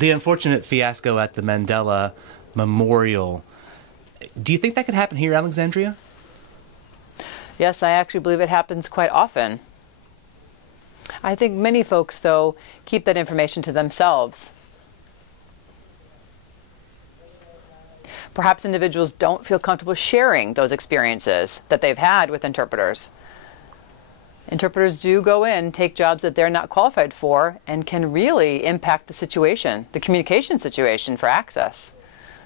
The unfortunate fiasco at the Mandela Memorial. Do you think that could happen here in Alexandria? Yes, I actually believe it happens quite often. I think many folks, though, keep that information to themselves. Perhaps individuals don't feel comfortable sharing those experiences that they've had with interpreters. Interpreters do go in, take jobs that they're not qualified for, and can really impact the situation, the communication situation for access.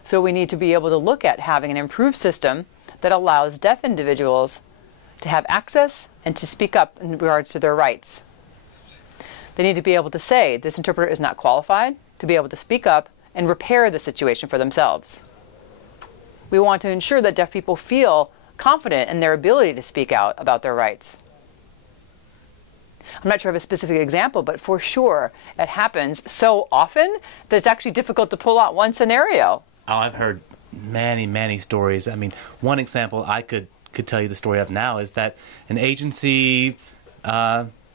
So we need to be able to look at having an improved system that allows deaf individuals to have access and to speak up in regards to their rights. They need to be able to say, this interpreter is not qualified, to be able to speak up and repair the situation for themselves. We want to ensure that deaf people feel confident in their ability to speak out about their rights. I'm not sure of a specific example, but for sure it happens so often that it's actually difficult to pull out one scenario. Oh, I've heard many stories. I mean, one example I could tell you the story of now is that an agency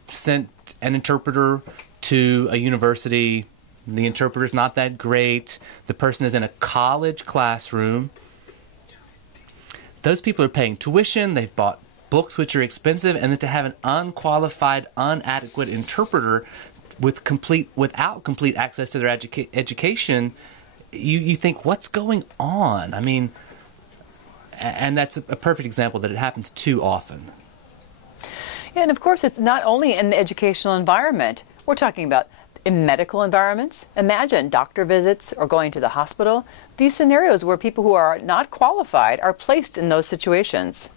sent an interpreter to a university. The interpreter's not that great. The person is in a college classroom. Those people are paying tuition. They've bought books which are expensive, and then to have an unqualified, inadequate interpreter without complete access to their education, you think, what's going on? I mean, and that's a perfect example that it happens too often. Yeah, and of course, it's not only in the educational environment. We're talking about in medical environments. Imagine doctor visits or going to the hospital. These scenarios where people who are not qualified are placed in those situations.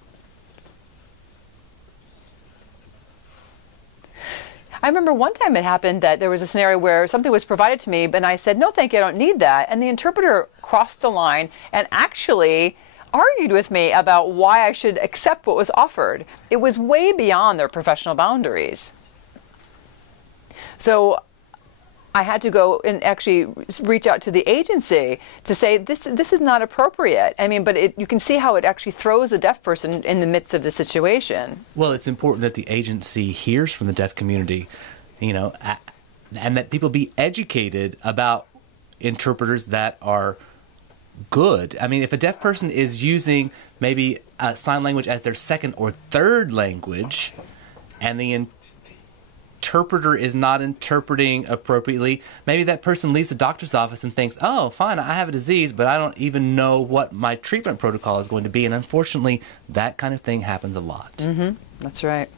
I remember one time it happened that there was a scenario where something was provided to me, and I said, no, thank you, I don't need that. And the interpreter crossed the line and actually argued with me about why I should accept what was offered. It was way beyond their professional boundaries. So I had to go and actually reach out to the agency to say, this is not appropriate. I mean, but you can see how it actually throws a deaf person in the midst of the situation. Well, it's important that the agency hears from the deaf community, you know, and that people be educated about interpreters that are good. I mean, if a deaf person is using maybe sign language as their second or third language, and the interpreter is not interpreting appropriately, maybe that person leaves the doctor's office and thinks, oh, fine, I have a disease, but I don't even know what my treatment protocol is going to be. And unfortunately, that kind of thing happens a lot. Mm-hmm. That's right.